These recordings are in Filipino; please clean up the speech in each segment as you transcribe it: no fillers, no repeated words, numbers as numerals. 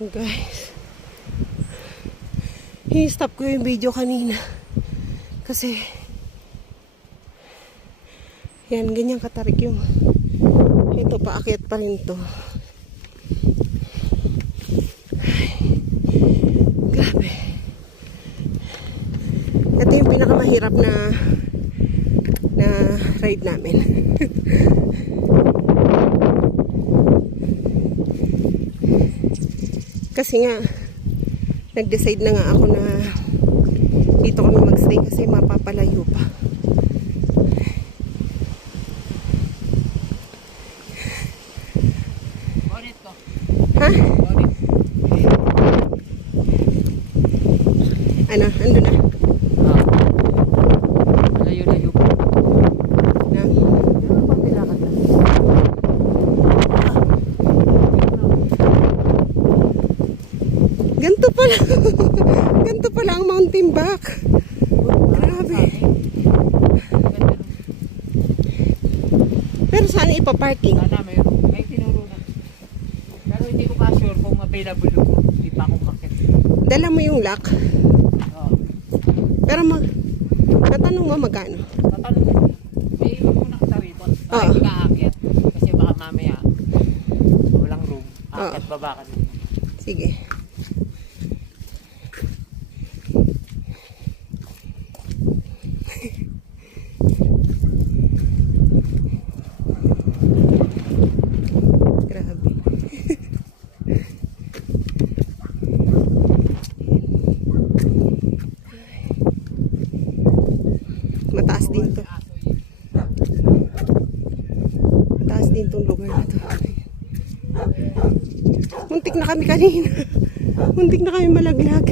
Guys, i-stop ko yung video kanina kasi yan, ganyan katarik yung ito, paakyat pa rin to. Ay, grabe. Ito yung pinakamahirap na ride namin. Kasi nga nag-decide na nga ako na dito kami magstay kasi mapapalayo pa. Ha? Ano? Ando na? Layo-layo pa. Na? Ganto pala. Ganto pala ang mountain back. Grabe. Pero saan ipaparking? Sana may tinuro na. Pero hindi ko ka-sure kung available yung hindi pa akong market. Dala mo yung lock. Oo. Pero natanong mo magkano? Tatanong ko. May muna ka sa ribon. Para hindi ka aakyat. Kasi baka mamaya walang room. Aakyat baba ka din. Sige. Grabe. Mataas din to. Mataas din tong lugar na to. Muntik na kami kanina. Muntik na kami malaglag.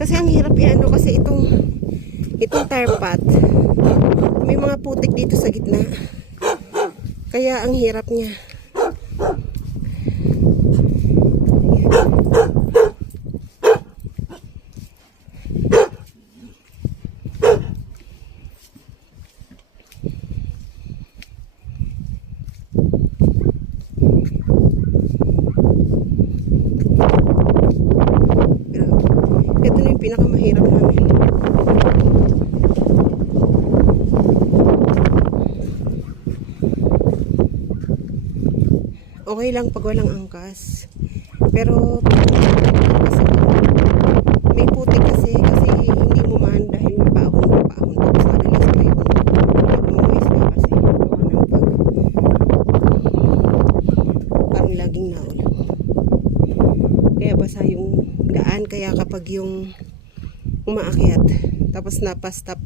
Kasi ang hirap i-ano kasi itong tire path. May mga putik dito sa gitna. Kaya ang hirap niya. Ito na yung pinakamahirap namin. Okay lang pag walang angkas. Pero kasi may putik kasi hindi mo man dahil mapahon. Tapos madalas pa yung nagmumuis na kasi gawa ng parang laging naulan. Kaya basa yung daan, kaya kapag yung umaakyat tapos napastop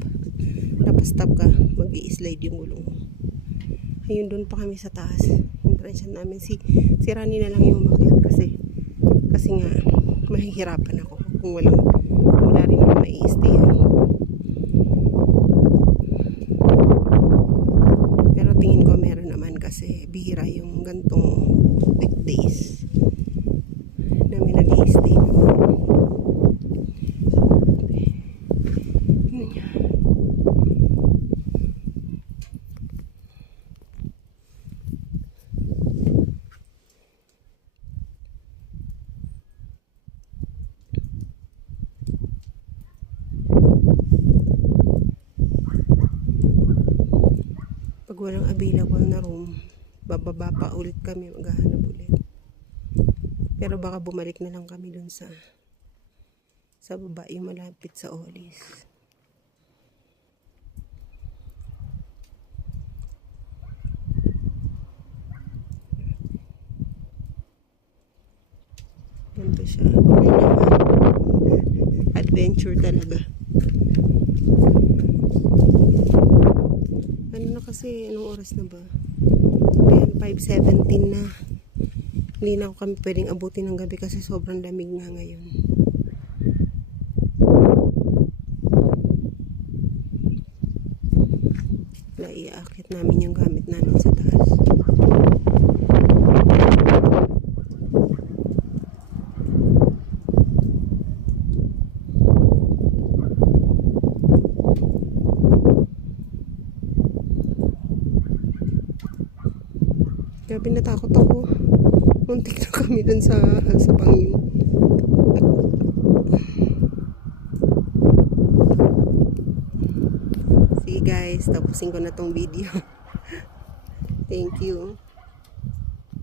ka, mag-i-slide yung gulong mo. Ayun, doon pa kami sa taas. Yung transyan namin, si Rani na lang yung umakyat kasi nga mahihirapan ako kung wala rin naman mai-stayan. Pero tingin ko meron naman kasi bihira yung gantong weekdays namin nag-i-stay naman. Pag walang available na room, bababa pa ulit kami, maghahanap ulit. Pero baka bumalik na lang kami dun sa baba, yung malapit sa Olis. Ganito siya. Okay naman. Adventure talaga. Ano na kasi, anong oras na ba? Ayan, 5:17 na. Hindi na ako kami pwedeng abutin ng gabi kasi sobrang lamig nga ngayon. Naiaakit namin yung gamit namin sa taas. Grabe, natakot ako. Muntik na kami dun sa Pangyo. Sige guys, tapusin ko na tong video. Thank you.